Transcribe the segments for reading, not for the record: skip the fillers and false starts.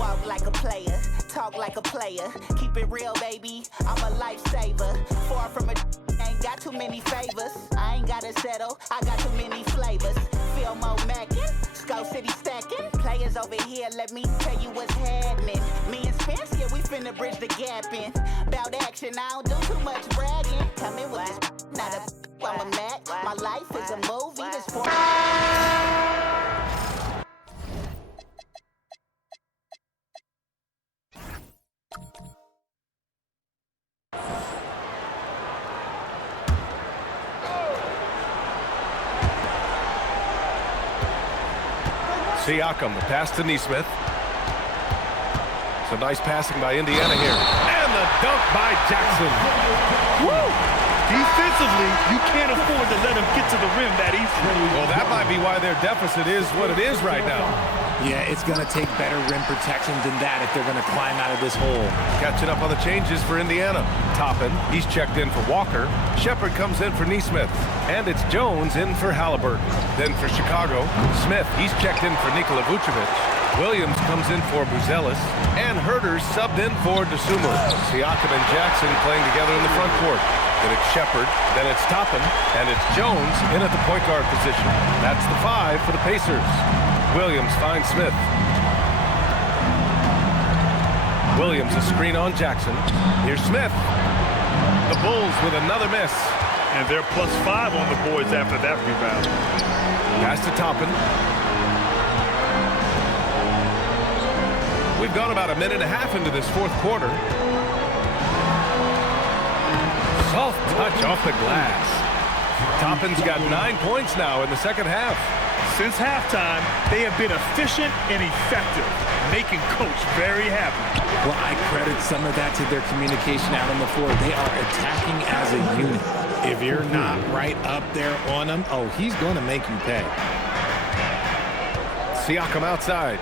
Walk like a player, talk like a player. Keep it real, baby, I'm a lifesaver. Far from a ain't got too many favors. I ain't gotta settle, I got too many flavors. Feel more mackin', Skull City stacking. Players over here, let me tell you what's happening. Me and Spence, yeah, we finna bridge the gap in. Bout action, I don't do too much bragging. Coming with this, not a I'm a Mac. My life is a movie, this for Siakam, the pass to Nesmith. Some nice passing by Indiana here. And the dunk by Jackson. Woo! Defensively, you can't afford to let him get to the rim that easily. Well, that might be why their deficit is what it is right now. Yeah, it's going to take better rim protection than that if they're going to climb out of this hole. Catching up on the changes for Indiana. Toppin, he's checked in for Walker. Shepard comes in for Nesmith. And it's Jones in for Halliburton. Then for Chicago, Smith, he's checked in for Nikola Vucevic. Williams comes in for Buzelis. And Herter's subbed in for DeSumo. Siakam and Jackson playing together in the front court. Then it's Shepard, then it's Toppin, and it's Jones in at the point guard position. That's the 5 for the Pacers. Williams finds Smith. Williams a screen on Jackson. Here's Smith. The Bulls with another miss. And they're +5 on the boards after that rebound. Pass to Toppin. We've gone about a minute and a half into this fourth quarter. Soft touch off the glass. Toppin's got 9 points now in the second half. Since halftime, they have been efficient and effective, making Coach very happy. Well, I credit some of that to their communication out on the floor. They are attacking as a unit. If you're not right up there on him, oh, he's going to make you pay. Siakam outside.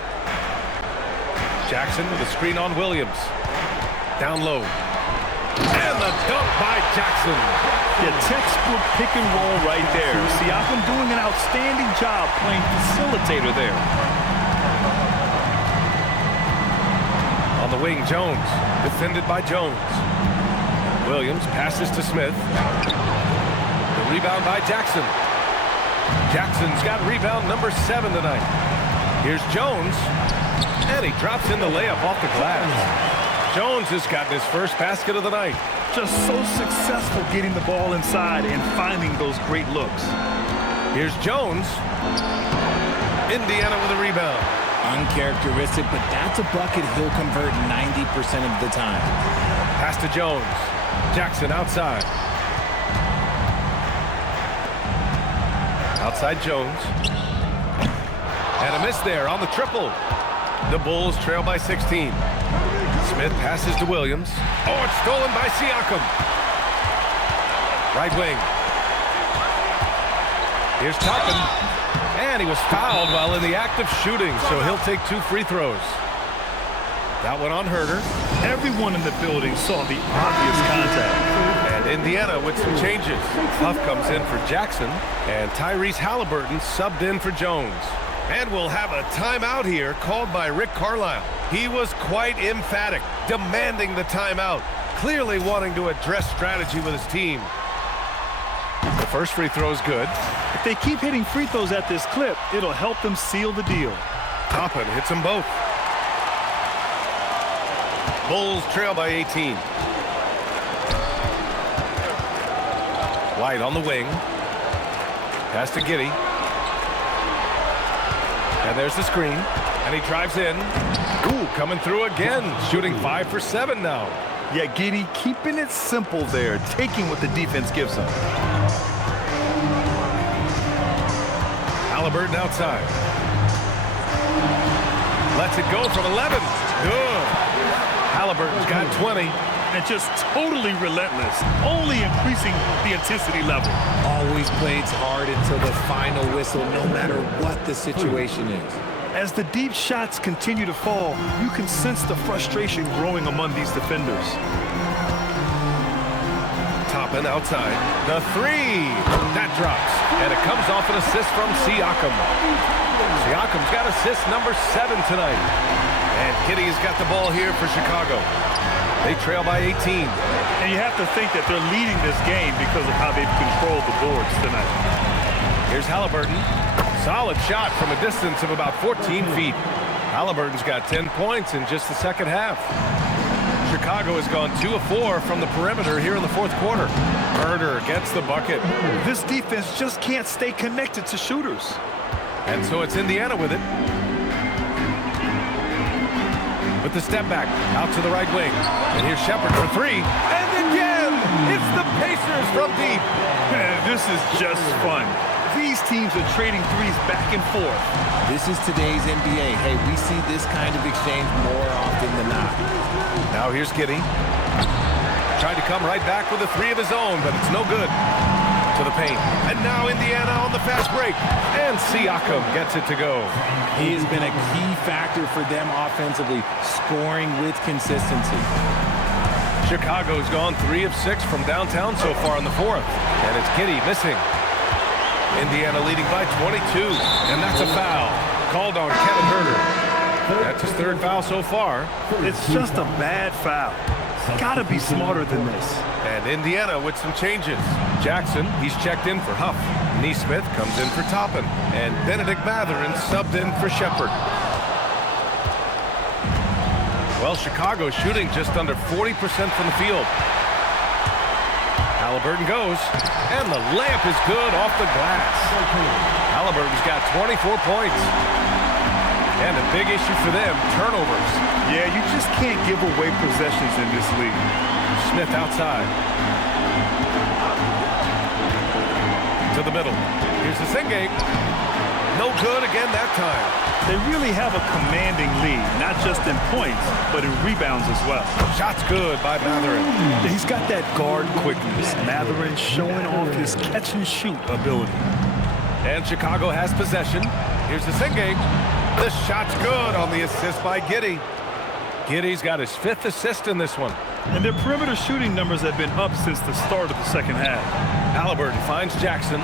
Jackson with a screen on Williams. Down low. And the dunk by Jackson. Yeah, textbook pick and roll right there. Siakam doing an outstanding job playing facilitator there. On the wing, Jones. Defended by Jones. Williams passes to Smith. The rebound by Jackson. Jackson's got rebound number 7 tonight. Here's Jones. And he drops in the layup off the glass. Jones has gotten his first basket of the night. Just so successful getting the ball inside and finding those great looks. Here's Jones. Indiana with a rebound. Uncharacteristic, but that's a bucket he'll convert 90% of the time. Pass to Jones. Jackson outside. Outside Jones. And a miss there on the triple. The Bulls trail by 16. Smith passes to Williams. Oh, it's stolen by Siakam. Right wing. Here's Toppin. And he was fouled while in the act of shooting, so he'll take 2 free throws. That one on Herter. Everyone in the building saw the obvious contact. And Indiana with some changes. Huff comes in for Jackson, and Tyrese Halliburton subbed in for Jones. And we'll have a timeout here called by Rick Carlisle. He was quite emphatic, demanding the timeout, clearly wanting to address strategy with his team. The first free throw is good. If they keep hitting free throws at this clip, it'll help them seal the deal. Toppin hits them both. Bulls trail by 18. White on the wing. Pass to Giddey. And there's the screen. And he drives in. Ooh, coming through again. Shooting 5 for 7 now. Yeah, Giddey keeping it simple there, taking what the defense gives him. Halliburton outside. Lets it go from 11. Good. Halliburton's got 20. And just totally relentless, only increasing the intensity level. Always plays hard until the final whistle, no matter what the situation is. As the deep shots continue to fall, you can sense the frustration growing among these defenders. Toppin outside. The 3. That drops. And it comes off an assist from Siakam. Siakam's got assist number 7 tonight. And Kitty's got the ball here for Chicago. They trail by 18. And you have to think that they're leading this game because of how they've controlled the boards tonight. Here's Halliburton. Solid shot from a distance of about 14 feet. Halliburton's got 10 points in just the second half. Chicago has gone 2 of 4 from the perimeter here in the fourth quarter. Herder gets the bucket. This defense just can't stay connected to shooters. And so it's Indiana with it. With the step back out to the right wing. And here's Shepard for 3. And again, it's the Pacers from deep. Man, this is just fun. These teams are trading threes back and forth. This is today's NBA. Hey, we see this kind of exchange more often than not. Now here's Giddey. Tried to come right back with a 3 of his own, but it's no good. To the paint. And now Indiana on the fast break. And Siakam gets it to go. He has been a key factor for them offensively, scoring with consistency. Chicago's gone 3 of 6 from downtown so far in the fourth. And it's Giddey missing. Indiana leading by 22. And that's a foul. Called on Kevin Herder. That's his 3rd foul so far. It's just a bad foul. Gotta be smarter than this. And Indiana with some changes. Jackson, he's checked in for Huff. Neesmith comes in for Toppin. And Benedict Mathurin subbed in for Shepard. Well, Chicago's shooting just under 40% from the field. Halliburton goes, and the layup is good off the glass. Halliburton's got 24 points. And a big issue for them, turnovers. Yeah, you just can't give away possessions in this league. Smith outside. To the middle. Here's the Singate. No good again that time. They really have a commanding lead, not just in points, but in rebounds as well. Shot's good by Mathurin. He's got that guard quickness. Mathurin showing off his catch-and-shoot ability. And Chicago has possession. Here's the Singate. The shot's good on the assist by Giddey. Giddey's got his 5th assist in this one. And their perimeter shooting numbers have been up since the start of the second half. Halliburton finds Jackson.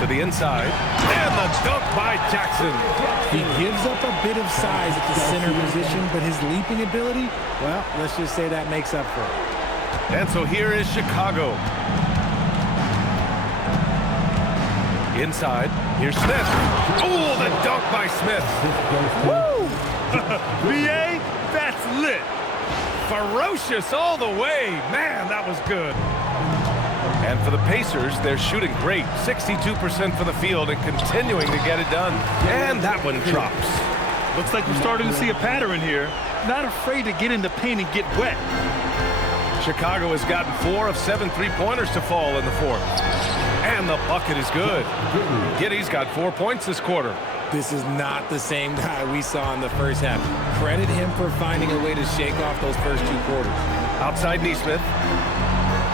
To the inside. And the dunk by Jackson. He gives up a bit of size at the center position, but his leaping ability, well, let's just say that makes up for it. And so here is Chicago. Inside, here's Smith. Oh, the dunk by Smith. Woo! VA, that's lit. Ferocious all the way. Man, that was good. And for the Pacers, they're shooting great. 62% from the field and continuing to get it done. And that one drops. Looks like we're starting to see a pattern here. Not afraid to get in the paint and get wet. Chicago has gotten 4 of 7 3-pointers to fall in the fourth. And the bucket is good. Giddey's got 4 points this quarter. This is not the same guy we saw in the first half. Credit him for finding a way to shake off those first 2 quarters. Outside Neesmith.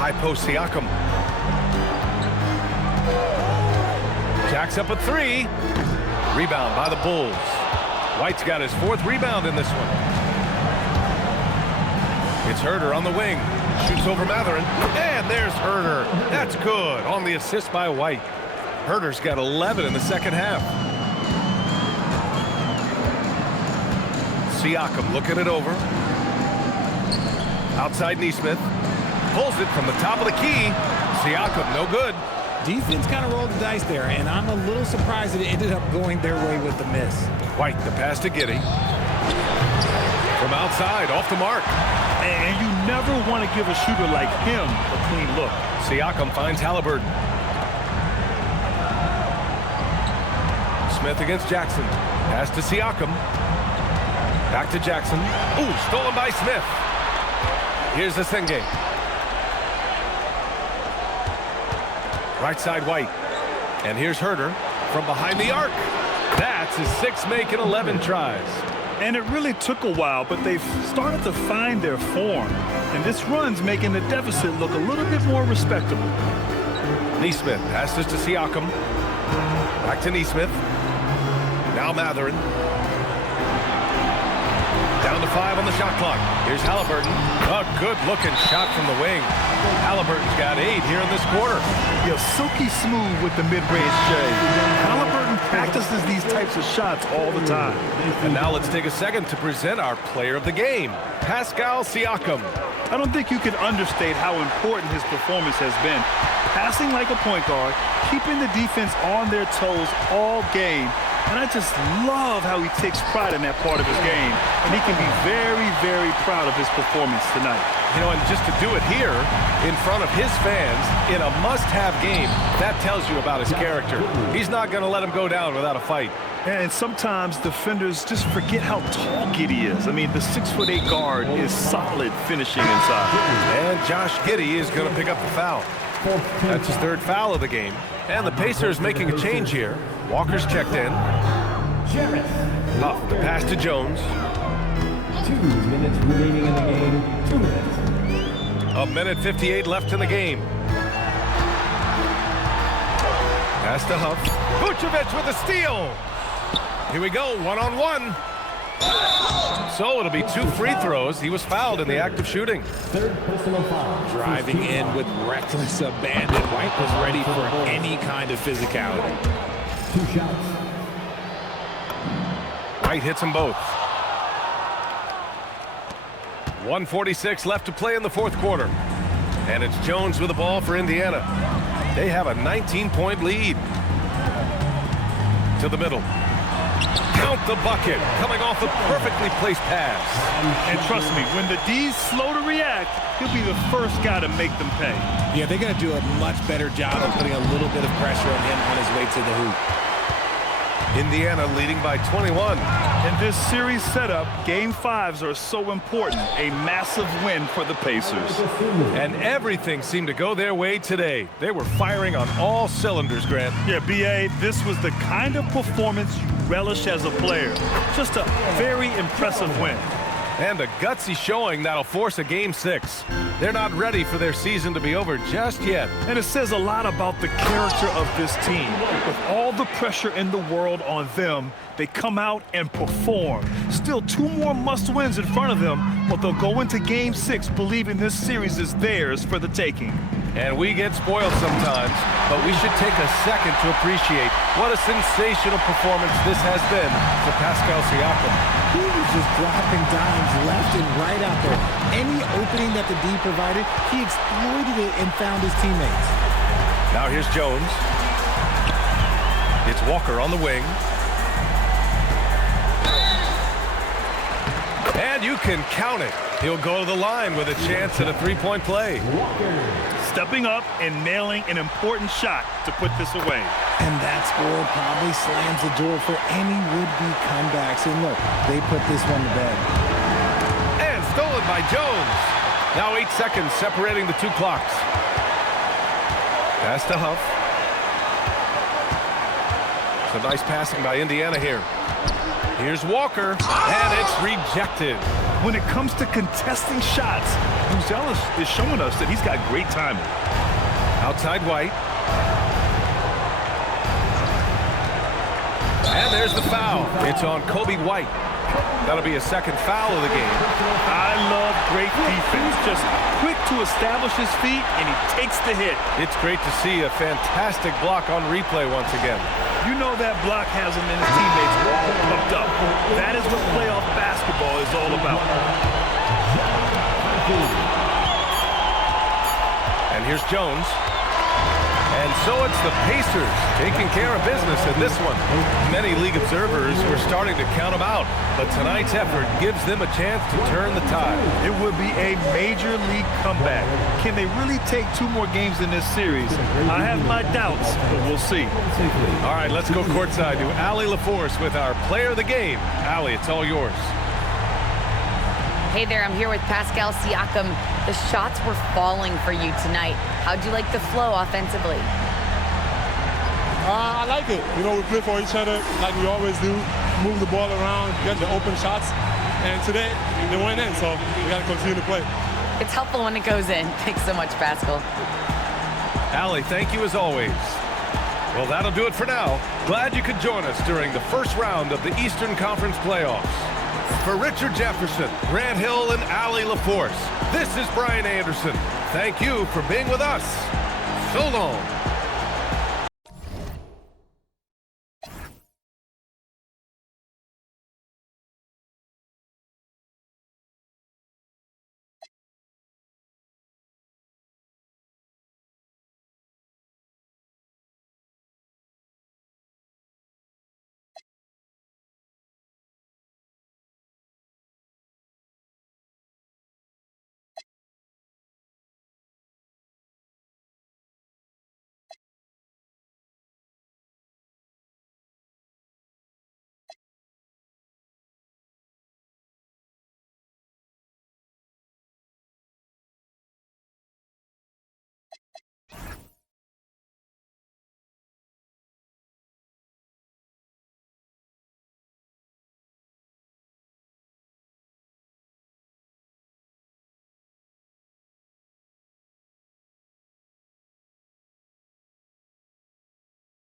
High post Siakam. Jacks up a 3. Rebound by the Bulls. White's got his 4th rebound in this one. It's Herder on the wing. Shoots over Mathurin. And there's Herder. That's good on the assist by White. Herder's got 11 in the second half. Siakam looking it over. Outside Neesmith. Pulls it from the top of the key. Siakam, no good. Defense kind of rolled the dice there, and I'm a little surprised that it ended up going their way with the miss. White, the pass to Giddey. From outside, off the mark. And you never want to give a shooter like him a clean look. Siakam finds Halliburton. Smith against Jackson. Pass to Siakam. Back to Jackson. Ooh, stolen by Smith. Here's the Singate. Right side White. And here's Herder from behind the arc. That's his 6th make in 11 tries. And it really took a while, but they've started to find their form. And this run's making the deficit look a little bit more respectable. Neesmith passes to Siakam. Back to Neesmith. Now Mathurin. Down to 5 on the shot clock. Here's Halliburton. A good-looking shot from the wing. Halliburton's got 8 here in this quarter. You're silky smooth with the mid-range J. Halliburton practices these types of shots all the time. And now let's take a second to present our player of the game, Pascal Siakam. I don't think you can understate how important his performance has been. Passing like a point guard, keeping the defense on their toes all game. And I just love how he takes pride in that part of his game. And he can be very, very proud of his performance tonight. You know, and just to do it here in front of his fans in a must-have game, that tells you about his character. He's not going to let him go down without a fight. And sometimes defenders just forget how tall Giddey is. I mean, the 6'8" guard is solid finishing inside. And Josh Giddey is going to pick up the foul. That's his third foul of the game. And the Pacers making a change here. Walker's checked in. Huff, the pass to Jones. 2 minutes remaining in the game. 2 minutes. A minute 58 left in the game. Pass to Huff. Vucevic with a steal. Here we go, one-on-one. So it'll be 2 free throws. He was fouled in the act of shooting. Third personal foul. Driving in with reckless abandon. White was ready for any kind of physicality. 2 shots. White hits them both. 1:46 left to play in the fourth quarter. And it's Jones with the ball for Indiana. They have a 19-point lead. To the middle. Count the bucket. Coming off a perfectly placed pass. And trust me, when the D's slow to react, he'll be the first guy to make them pay. Yeah, they're going to do a much better job of putting a little bit of pressure on him on his way to the hoop. Indiana leading by 21. In this series setup, Game 5s are so important. A massive win for the Pacers. And everything seemed to go their way today. They were firing on all cylinders, Grant. Yeah, B.A., this was the kind of performance you relish as a player. Just a very impressive win. And a gutsy showing that'll force a Game 6. They're not ready for their season to be over just yet. And it says a lot about the character of this team. With all the pressure in the world on them, they come out and perform. Still 2 more must-wins in front of them, but they'll go into Game 6 believing this series is theirs for the taking. And we get spoiled sometimes, but we should take a second to appreciate what a sensational performance this has been for Pascal Siakam. He was just dropping dimes left and right out there. Any opening that the D provided, he exploited it and found his teammates. Now here's Jones. It's Walker on the wing. And you can count it. He'll go to the line with a chance at a 3-point play. Stepping up and nailing an important shot to put this away. And that score probably slams the door for any would-be comebacks. And look, they put this one to bed. And stolen by Jones. Now 8 seconds separating the 2 clocks. Pass to Huff. Some nice passing by Indiana here. Here's Walker, and it's rejected. When it comes to contesting shots, Buzelis is showing us that he's got great timing. Outside White. And there's the foul. It's on Kobe White. That'll be a second foul of the game. I love great defense. Just quick to establish his feet, and he takes the hit. It's great to see a fantastic block on replay once again. You know that block has him and his teammates all pumped up. That is what playoff basketball is all about. And here's Jones. And so it's the Pacers taking care of business in this one. Many league observers were starting to count them out, but tonight's effort gives them a chance to turn the tide. It would be a major league comeback. Can they really take 2 more games in this series? I have my doubts, but we'll see. All right, let's go courtside to Allie LaForce with our player of the game. Allie, it's all yours. Hey there, I'm here with Pascal Siakam. The shots were falling for you tonight. How'd you like the flow offensively? I like it. You know, we play for each other like we always do. Move the ball around, get the open shots. And today, they went in, so we got to continue to play. It's helpful when it goes in. Thanks so much, Pascal. Allie, thank you as always. Well, that'll do it for now. Glad you could join us during the first round of the Eastern Conference playoffs. For Richard Jefferson, Grant Hill, and Allie LaForce, this is Brian Anderson. Thank you for being with us. So long.